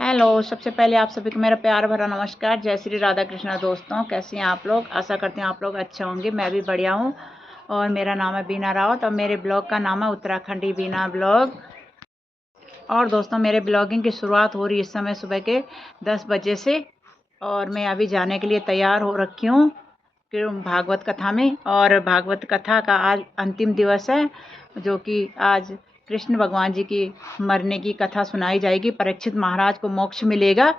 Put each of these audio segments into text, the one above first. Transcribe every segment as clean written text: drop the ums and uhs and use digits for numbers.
Hello, सबसे पहले आप सभी को मेरा प्यार भरा नमस्कार। जय श्री राधा कृष्णा। दोस्तों, कैसे हैं आप लोग? आशा करते हैं आप लोग अच्छे होंगे। मैं भी बढ़िया हूँ और मेरा नाम है बीना रावत और मेरे ब्लॉग का नाम है उत्तराखंडी बीना ब्लॉग। और दोस्तों, मेरे ब्लॉगिंग की शुरुआत हो रही है इस समय सुबह के 10 बजे से और मैं अभी जाने के लिए तैयार हो रखी हूँ भागवत कथा में। और भागवत कथा का आज अंतिम दिवस है, जो कि आज कृष्ण भगवान जी की मरने की कथा सुनाई जाएगी। परीक्षित महाराज को मोक्ष मिलेगा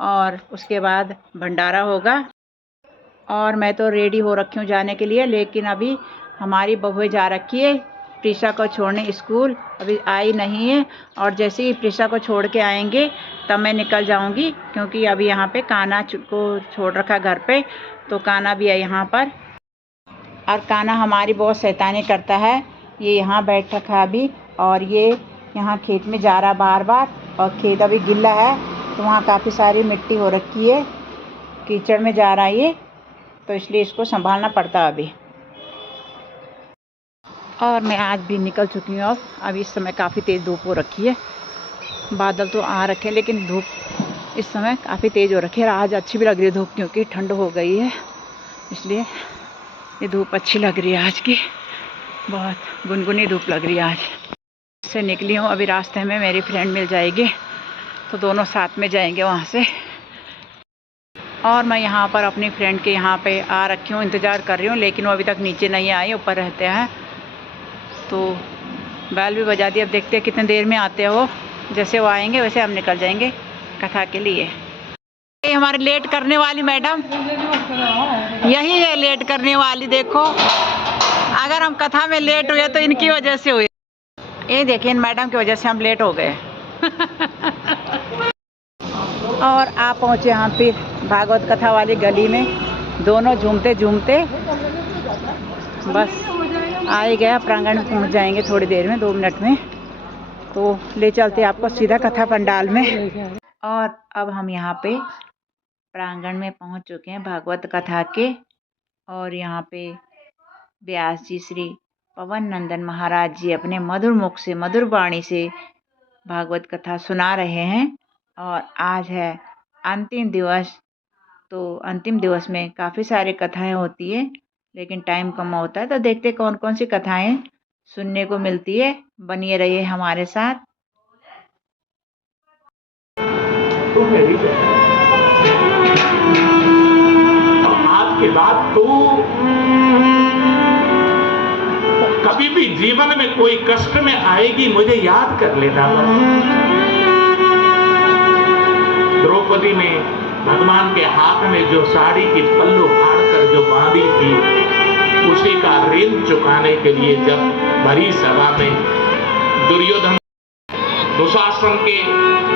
और उसके बाद भंडारा होगा। और मैं तो रेडी हो रखी हूँ जाने के लिए, लेकिन अभी हमारी बहुएं जा रखी है प्रीशा को छोड़ने स्कूल, अभी आई नहीं है। और जैसे ही प्रीशा को छोड़ के आएंगे तब मैं निकल जाऊंगी, क्योंकि अभी यहाँ पे कान्हा को छोड़ रखा घर पे, तो कान्हा भी है यहाँ पर। और कान्हा हमारी बहुत शैतानी करता है। ये यहाँ बैठ रखा है अभी और ये यहाँ खेत में जा रहा बार बार, और खेत अभी गिल्ला है तो वहाँ काफ़ी सारी मिट्टी हो रखी है, कीचड़ में जा रहा है ये, तो इसलिए इसको संभालना पड़ता है अभी। और मैं आज भी निकल चुकी हूँ। अब इस समय काफ़ी तेज़ धूप हो रखी है। बादल तो आ रखे हैं लेकिन धूप इस समय काफ़ी तेज़ हो रखी है। आज अच्छी भी लग रही है धूप, क्योंकि ठंड हो गई है, इसलिए ये धूप अच्छी लग रही है आज की। बहुत गुनगुनी धूप लग रही है आज। से निकली हूँ, अभी रास्ते में मेरी फ्रेंड मिल जाएगी तो दोनों साथ में जाएंगे वहाँ से। और मैं यहाँ पर अपनी फ्रेंड के यहाँ पे आ रखी हूँ, इंतज़ार कर रही हूँ, लेकिन वो अभी तक नीचे नहीं आई, ऊपर रहते हैं। तो बैल भी बजा दी, अब देखते हैं कितने देर में आते हो। जैसे वो आएंगे वैसे हम निकल जाएंगे कथा के लिए। ये हमारी लेट करने वाली मैडम यही है, लेट करने वाली। देखो, अगर हम कथा में लेट हुए तो इनकी वजह से हुए। ये देखिए, इन मैडम की वजह से हम लेट हो गए। और आप पहुँचे यहाँ पे भागवत कथा वाली गली में, दोनों झूमते झूमते बस आ ही गया। प्रांगण में पहुँच जाएंगे थोड़ी देर में, 2 मिनट में। तो ले चलते आपको सीधा कथा पंडाल में। और अब हम यहाँ पे प्रांगण में पहुँच चुके हैं भागवत कथा के। और यहाँ पे व्यास जी श्री पवन नंदन महाराज जी अपने मधुर मुख से, मधुर वाणी से भागवत कथा सुना रहे हैं। और आज है अंतिम दिवस, तो अंतिम दिवस में काफ़ी सारी कथाएं होती है, लेकिन टाइम कम होता है। तो देखते कौन कौन सी कथाएं सुनने को मिलती है। बनिए रहिए हमारे साथ। आज के बाद तो कभी भी जीवन में कोई कष्ट में आएगी, मुझे याद कर लेना। द्रौपदी ने भगवान के हाथ में जो साड़ी की पल्लू फाड़कर जो बांधी थी, उसी का ऋण चुकाने के लिए जब भरी सभा में दुर्योधन दुशासन के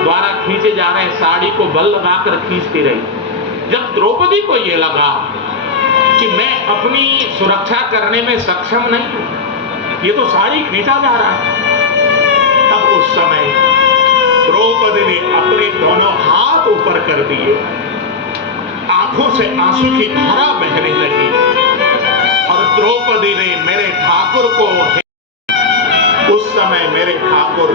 द्वारा खींचे जा रहे साड़ी को बल लगाकर खींचती रही, जब द्रौपदी को यह लगा कि मैं अपनी सुरक्षा करने में सक्षम नहीं हूं, ये तो साड़ी खींचा जा रहा है, तब उस समय द्रौपदी ने अपने दोनों हाथ ऊपर कर दिए, आंखों से आंसू की धारा बहने लगी और द्रौपदी ने मेरे ठाकुर को, उस समय मेरे ठाकुर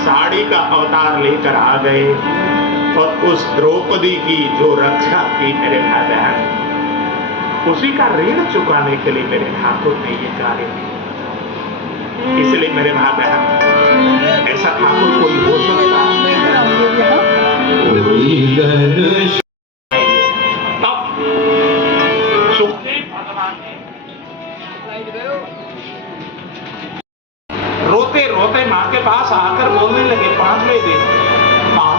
साड़ी का अवतार लेकर आ गए और उस द्रौपदी की जो रक्षा की मेरे भाई बहन, उसी का ऋण चुकाने के लिए मेरे ठाकुर ने ये कार्य किया। इसलिए मेरे भाई बहन, ऐसा ठाकुर कोई हो सकता तब सुखदेव भगवान रोते रोते माँ के पास आकर बोलने लगे, 5वें दिन, माँ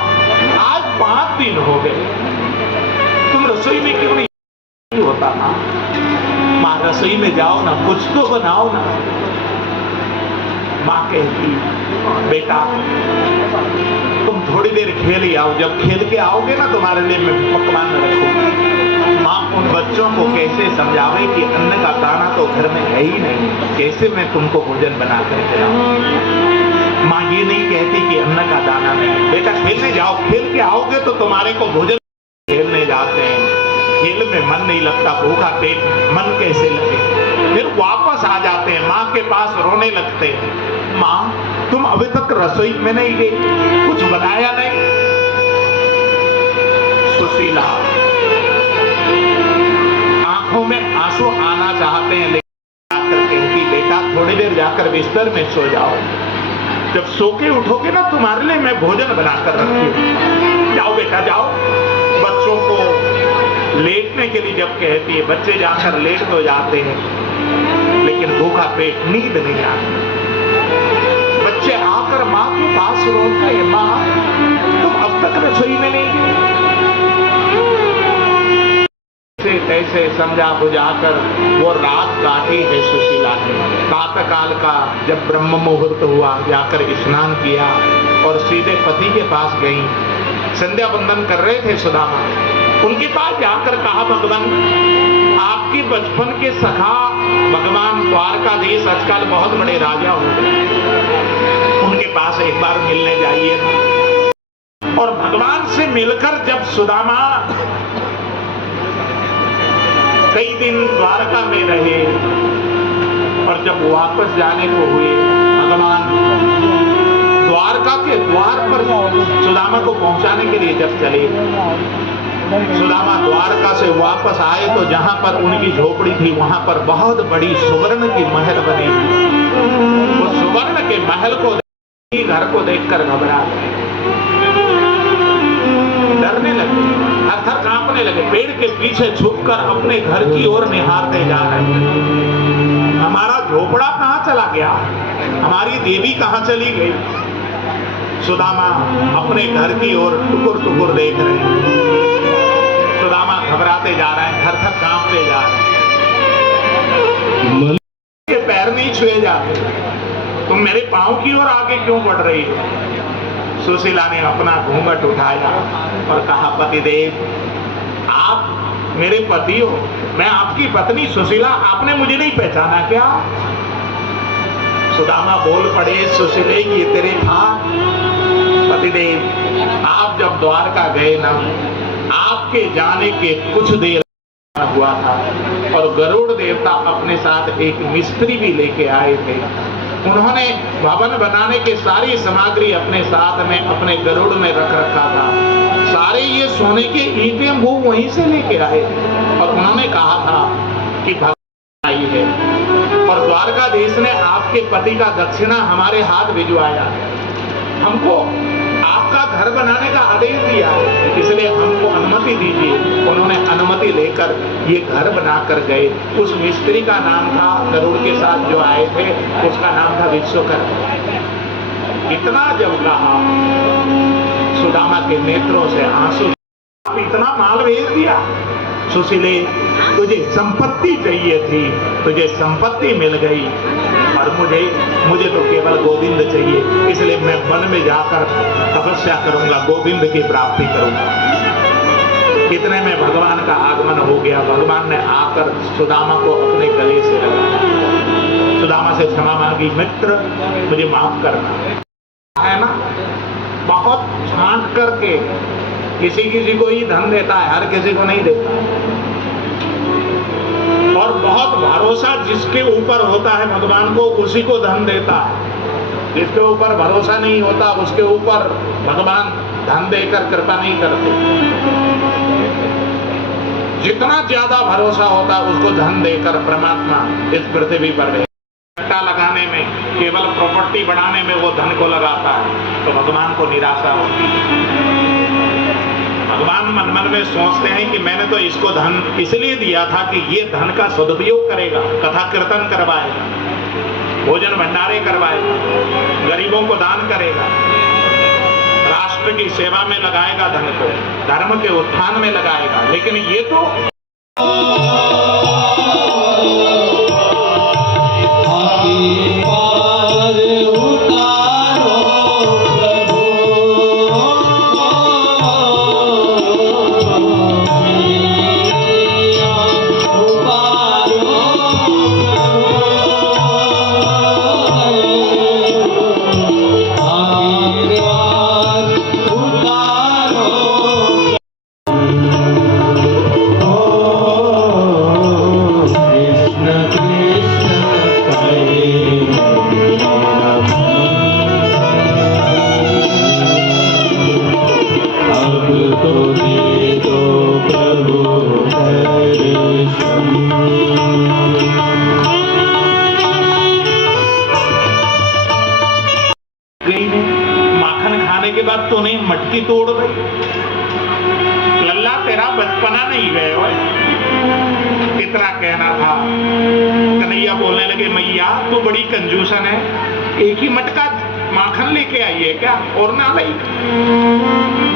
आज 5 दिन हो गए, तुम रसोई में क्यों नहीं होता था? माँ रसोई में जाओ ना, कुछ तो बनाओ ना। माँ कहती, बेटा तुम थोड़ी देर खेल ही आओ, जब खेल के आओगे ना तुम्हारे लिए मैं पकवान रखूंगी। माँ उन बच्चों को कैसे समझावे कि अन्न का दाना तो घर में है ही नहीं, कैसे मैं तुमको भोजन बना कर खिलाऊं। माँ ये नहीं कहती कि अन्न का दाना नहीं, बेटा खेलने जाओ, खेल के आओगे तो तुम्हारे को भोजन। खेलने जाते हैं, खेल में मन नहीं लगता, भूखा पेट मन कैसे लगे, फिर वापस आ जाते हैं, माँ के पास रोने लगते हैं, माँ तुम अभी तक रसोई में नहीं गई, कुछ बनाया नहीं, जाते हैं, लेकिन आकर कहती बेटा थोड़ी देर जाकर बिस्तर में सो जाओ, जब सो के उठोगे ना तुम्हारे लिए मैं भोजन बनाकर रखती हूँ, जाओ बेटा जाओ। बच्चों को लेटने के लिए जब कहती है, बच्चे जाकर लेट तो जाते हैं, लेकिन भूखा पेट नींद नहीं आती। बच्चे आकर माँ के पास रोते हैं, माँ तुम अब तक रसोई में नहीं गए। तैसे समझा बुझाकर वो रात काटी है सुशीला ने। प्रातःकाल का जब ब्रह्म मुहूर्त हुआ, जाकर स्नान किया और सीधे पति के पास गई। संध्या बंदन कर रहे थे सुदामा, उनके पास जाकर कहा भगवान आपके बचपन के सखा भगवान द्वारकाधीश आजकल बहुत बड़े राजा हो गए, उनके पास एक बार मिलने जाइए। और भगवान से मिलकर जब सुदामा कई दिन द्वारका में रहे और जब वापस जाने को हुए, भगवान द्वारका के द्वार पर सुदामा को पहुंचाने के लिए जब चले, सुदामा द्वारका से वापस आए तो जहां पर उनकी झोपड़ी थी वहां पर बहुत बड़ी सुवर्ण की महल बनी थी। वो सुवर्ण के महल को घर को देखकर घबरा गए, डरने लगे, थर-थर कांपने लगे, पेड़ के पीछे छुपकर अपने घर की ओर निहारते जा रहे हैं। हमारा झोपड़ा कहां चला गया, हमारी देवी कहां चली गई। सुदामा अपने घर की ओर टुकुर टुकुर देख रहे हैं। सुदामा घबराते जा रहे हैं, थर-थर कांपते जा रहे हैं। के पैर नहीं छुए जाते, तुम मेरे पांव की ओर आगे क्यों बढ़ रही हो। सुशीला ने अपना घूंघट उठाया और कहा पतिदेव आप मेरे पति हो, मैं आपकी पत्नी सुशीला, आपने मुझे नहीं पहचाना क्या। सुदामा बोल पड़े सुशीले ये तेरे था। पतिदेव आप जब द्वारका गए ना, आपके जाने के कुछ देर हुआ था और गरुड़ देवता अपने साथ एक मिस्त्री भी लेके आए थे। उन्होंने भवन बनाने की सारी सामग्री अपने साथ में अपने गरुड़ में रख रखा था। सारे ये सोने के ईंटें वो वहीं से लेके आए और उन्होंने कहा था कि भगवान आई है और द्वारकाधीश ने आपके पति का दक्षिणा हमारे हाथ भिजवाया, हमको आपका घर बनाने का आदेश दिया है, इसलिए हमको अनुमति दीजिए। उन्होंने अनुमति लेकर ये घर बनाकर गए। उस मिस्त्री का नाम था, गरुड़ के साथ जो आए थे उसका नाम था विश्वकर्मा। इतना जब कहा सुदामा के नेत्रों से आंसू, इतना माल भेज दिया। सुशीले तुझे संपत्ति चाहिए थी, तुझे संपत्ति मिल गई और मुझे तो केवल गोविंद चाहिए, इसलिए मैं वन में जाकर तपस्या करूंगा, गोविंद की प्राप्ति करूंगा। इतने में भगवान का आगमन हो गया। भगवान ने आकर सुदामा को अपने गले से लगाया, सुदामा से क्षमा मांगी, मित्र मुझे माफ करना है ना। बहुत छांट करके किसी किसी को ही धन देता है, हर किसी को नहीं देता। और बहुत भरोसा जिसके ऊपर होता है भगवान को, उसी को धन देता है। जिसके ऊपर भरोसा नहीं होता उसके ऊपर भगवान धन देकर कृपा नहीं करते। जितना ज्यादा भरोसा होता है उसको धन देकर परमात्मा इस पृथ्वी पर सट्टा लगाने में, केवल प्रॉपर्टी बढ़ाने में वो धन को लगाता है तो भगवान को निराशा होती है। भगवान मन मन में सोचते हैं कि मैंने तो इसको धन इसलिए दिया था कि ये धन का सदुपयोग करेगा, कथा कीर्तन करवाएगा, भोजन भंडारे करवाएगा, गरीबों को दान करेगा, राष्ट्र की सेवा में लगाएगा, धन को धर्म के उत्थान में लगाएगा। लेकिन ये तो तब तूने मटकी तोड़ गई। लल्ला तेरा बचपना नहीं गए हो, कितना कहना था। कन्हैया बोलने लगे मैया तू बड़ी कंजूसन है, एक ही मटका माखन लेके आई है क्या और ना लाई?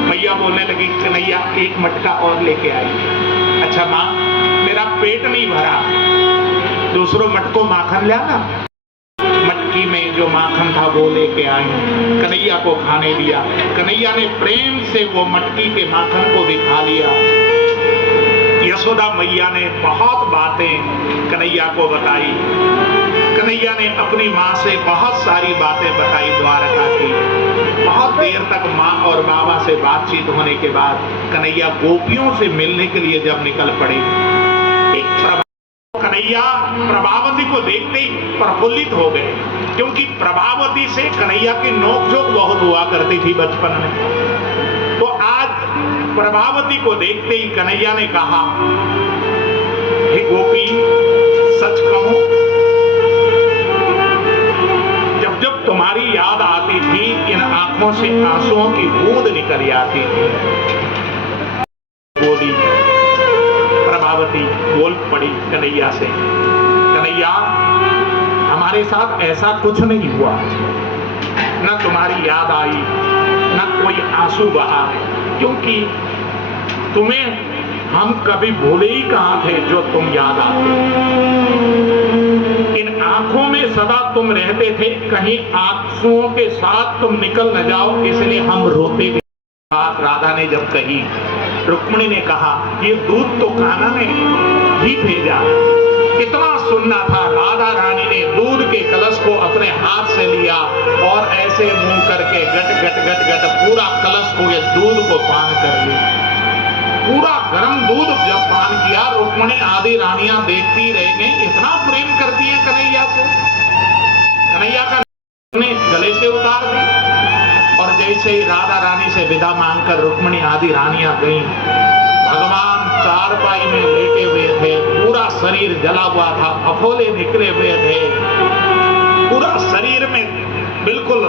मैया बोलने लगी कन्हैया एक मटका और लेके आई। अच्छा माँ मेरा पेट नहीं भरा, दूसरों मटकों माखन लाना। मटकी में जो माखन था वो लेके आई, कन्हैया को खाने दिया। कन्हैया ने प्रेम से वो मटकी के माखन को भी खा लिया। यशोदा मैया ने बहुत बातें कन्हैया को बताई। कन्हैया ने अपनी माँ से बहुत सारी बातें बताई द्वारका की। बहुत देर तक माँ और बाबा से बातचीत होने के बाद कन्हैया गोपियों से मिलने के लिए जब निकल पड़े, एक कन्हैया प्रभावती को देखते ही प्रफुल्लित हो गए, क्योंकि प्रभावती से कन्हैया की नोकझोंक बहुत हुआ करती थी बचपन में। तो आज प्रभावती को देखते ही कन्हैया ने कहा हे गोपी सच कहूं, जब जब तुम्हारी याद आती थी इन आंखों से आंसुओं की बूंद निकल आती थी। बोली प्रभावती, बोल पड़ी कन्हैया से, कन्हैया हमारे साथ ऐसा कुछ नहीं हुआ, न तुम्हारी याद आई न कोई आंसू बहा, क्योंकि तुम्हें हम कभी भूले ही कहां थे जो तुम याद आते। इन आंखों में सदा तुम रहते थे, कहीं आंसुओं के साथ तुम निकल न जाओ, इसलिए हम रोते थे। बात राधा ने जब कही, रुक्मिणी ने कहा ये दूध तो कान्हा ने ही भेजा। इतना सुनना था, राधा रानी ने दूध के कलश को अपने हाथ से लिया और ऐसे मुंह करके गट गट गट गट पूरा कलश को, ये दूध को पान कर लिया। पूरा गर्म दूध जब पान किया, रुक्मिणी आदि रानियां देखती रह गई। इतना प्रेम करती है कन्हैया से, कन्हैया का गले से उतार दी। और जैसे ही राधा रानी से विदा मांगकर रुक्मिणी आदि रानियां गईं, भगवान चारपाई में लेटे हुए थे, पूरा शरीर जला हुआ था, फफोले निकले हुए थे, पूरा शरीर में बिल्कुल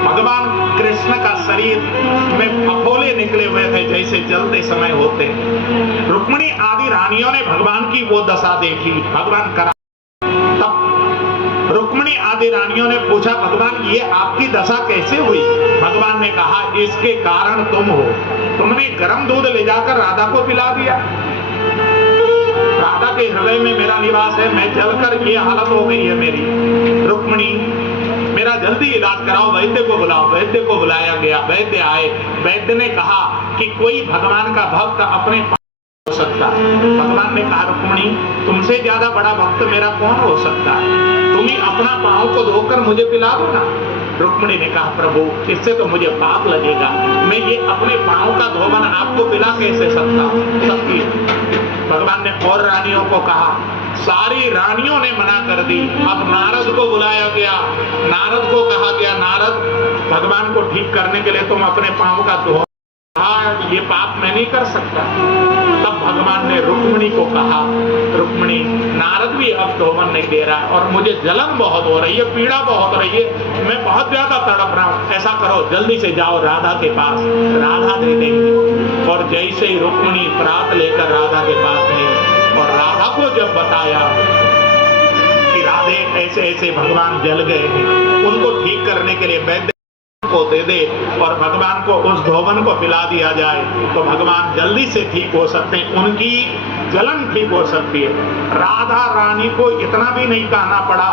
भगवान कृष्ण का शरीर में फफोले निकले हुए थे जैसे जलते समय होते। रुक्मिणी आदि रानियों ने भगवान की वो दशा देखी, भगवान करा। तब रुक्मिणी आदि रानियों ने पूछा भगवान ये आपकी दशा कैसे हुई? भगवान ने कहा इसके कारण तुम हो, तुमने गर्म दूध ले जाकर राधा को पिला दिया। राधा के हृदय में मेरा निवास है, मैं जलकर ये हालत हो गई है मेरी। रुक्मिणी मेरा जल्दी इलाज कराओ, वैद्य को बुलाओ। वैद्य को बुलाया गया, वैद्य आए। वैद्य ने कहा कि कोई भगवान का भक्त अपने हो सकता है। भगवान ने कहा रुक्मिणी तुमसे ज्यादा बड़ा भक्त मेरा कौन हो सकता है, तुम ही अपना पांव को धोकर मुझे पिला दो ना। रुक्मिणी ने कहा प्रभु इससे तो मुझे पाप लगेगा, मैं ये अपने पांव का धोवन आपको पिला कैसे सकता सकती। भगवान ने और रानियों को कहा, सारी रानियों ने मना कर दी। अब नारद को बुलाया गया, नारद को कहा गया नारद भगवान को ठीक करने के लिए तुम अपने पांव का धो, ये पाप मैं नहीं कर सकता। तब भगवान ने रुक्मिणी को कहा रुक्मिणी नारद भी अब धोवन नहीं दे रहा है और मुझे जलन बहुत हो रही है, पीड़ा बहुत हो रही है, मैं बहुत ज्यादा तड़प रहा हूँ। ऐसा करो जल्दी से जाओ राधा के पास, राधा दे देंगी। और जैसे ही रुक्मिणी प्रात लेकर राधा के पास गई और राधा को जब बताया कि राधे ऐसे ऐसे भगवान जल गए हैं, उनको ठीक करने के लिए वैद्य को दे दे और भगवान को उस धोवन को पिला दिया जाए तो भगवान जल्दी से ठीक हो सकते हैं, उनकी जलन ठीक हो सकती है। राधा रानी को इतना भी नहीं कहना पड़ा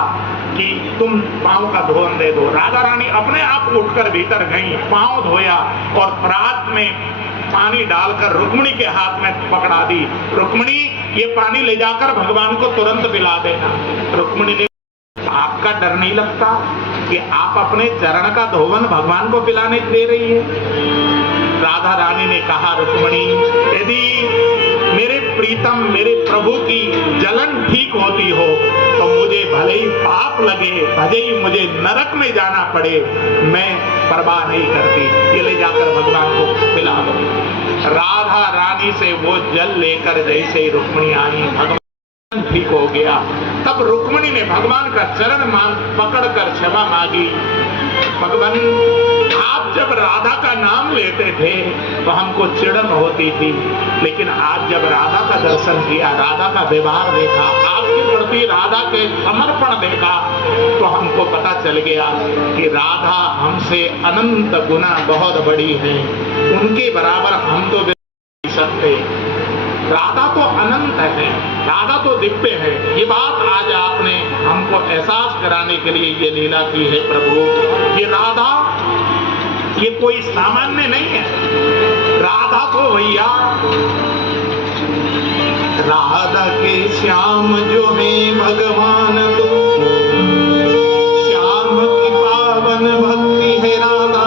कि तुम पांव का धोवन दे दो। राधा रानी अपने आप उठकर भीतर गई, पांव धोया और प्रात में पानी डालकर रुक्मिणी के हाथ में पकड़ा दी। रुक्मिणी ये पानी ले जाकर भगवान को तुरंत पिला देना। रुक्मिणी ने आपका डर नहीं लगता कि आप अपने चरण का धोवन भगवान को पिलाने दे रही है? राधा रानी ने कहा रुक्मिणी यदि मेरे प्रीतम मेरे प्रभु की जलन ठीक होती हो तो मुझे भले ही पाप लगे, भले ही मुझे नरक में जाना पड़े, मैं परवाह नहीं करती, ये ले जाकर भगवान को पिला दो। राधा रानी से वो जल लेकर जैसे ही रुक्मिणी आई, भगवान ठीक हो गया। तब रुक्मिणी ने भगवान का चरण पकड़कर क्षमा मांगी। भगवान आप जब राधा का नाम लेते थे तो हमको चिड़न होती थी, लेकिन आज जब राधा का दर्शन किया, राधा का व्यवहार देखा, आपके प्रति राधा के समर्पण देखा, तो हमको पता चल गया कि राधा हमसे अनंत गुना बहुत बड़ी है। उनके बराबर हम तो नहीं सकते। राधा तो अनंत है, राधा तो दिव्य है। ये बात आज आपने हमको एहसास कराने के लिए ये लीला की है प्रभु। ये राधा ये कोई सामान्य नहीं है। राधा तो भैया राधा के श्याम जो है भगवान, तो श्याम की पावन भक्ति है राधा।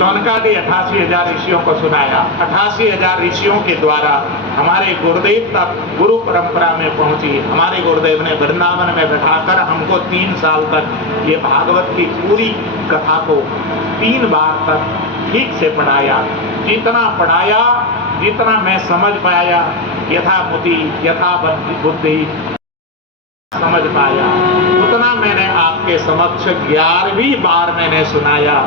सोनकादी 88,000 ऋषियों को सुनाया। 88,000 ऋषियों के द्वारा हमारे गुरुदेव तक गुरु परंपरा में पहुंची। हमारे गुरुदेव ने वृंदावन में बैठाकर हमको 3 साल तक ये भागवत की पूरी कथा को 3 बार तक ठीक से पढ़ाया। जितना पढ़ाया, जितना मैं समझ पाया, यथामति यथा बुद्धि समझ पाया, उतना मैंने आपके समक्ष 11वीं बार मैंने सुनाया।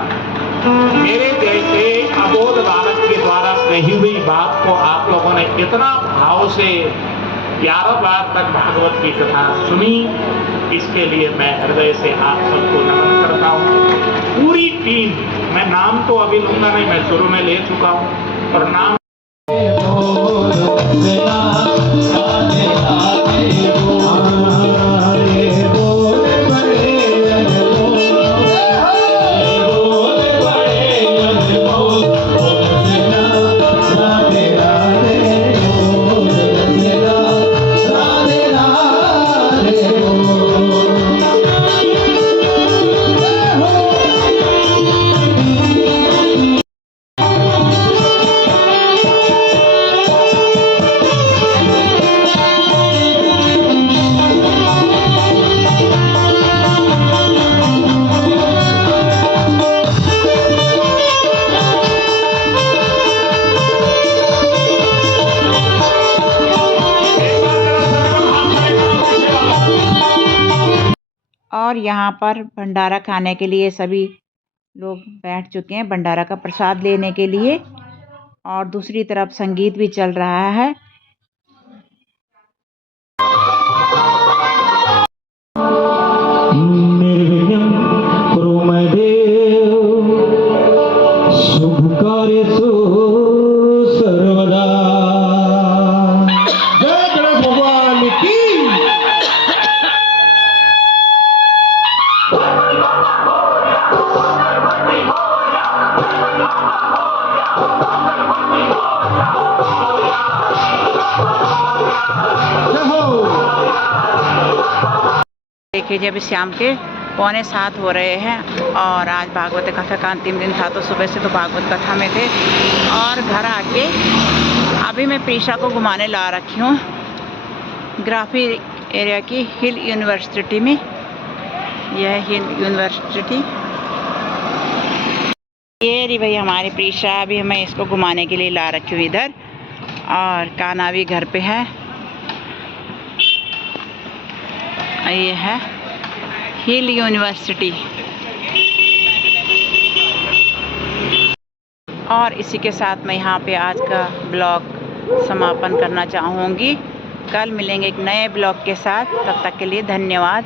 मेरे जैसे अबोध बालक के द्वारा कही हुई बात को आप लोगों ने इतना भाव से 11 बार तक भागवत की कथा सुनी, इसके लिए मैं हृदय से आप सबको नमन करता हूँ। पूरी टीम, मैं नाम तो अभी लूंगा नहीं, मैं शुरू में ले चुका हूँ, और नाम और यहाँ पर भंडारा खाने के लिए सभी लोग बैठ चुके हैं भंडारा का प्रसाद लेने के लिए, और दूसरी तरफ संगीत भी चल रहा है। शुभ कार्य सर्वदा। जय गणेश भगवान की। देखिए, जब शाम के 6:45 हो रहे हैं, और आज भागवत कथा का अंतिम दिन था, तो सुबह से तो भागवत कथा में थे, और घर आके अभी मैं प्रीशा को घुमाने ला रखी हूँ ग्राफी एरिया की हिल यूनिवर्सिटी में। यह है हिल यूनिवर्सिटी। ये रही भाई हमारी प्रीशा, अभी मैं इसको घुमाने के लिए ला रखी हूँ इधर, और कान्हा भी घर पे है। ये है हिल यूनिवर्सिटी। और इसी के साथ मैं यहाँ पे आज का ब्लॉग समापन करना चाहूँगी। कल मिलेंगे एक नए ब्लॉग के साथ, तब तक के लिए धन्यवाद।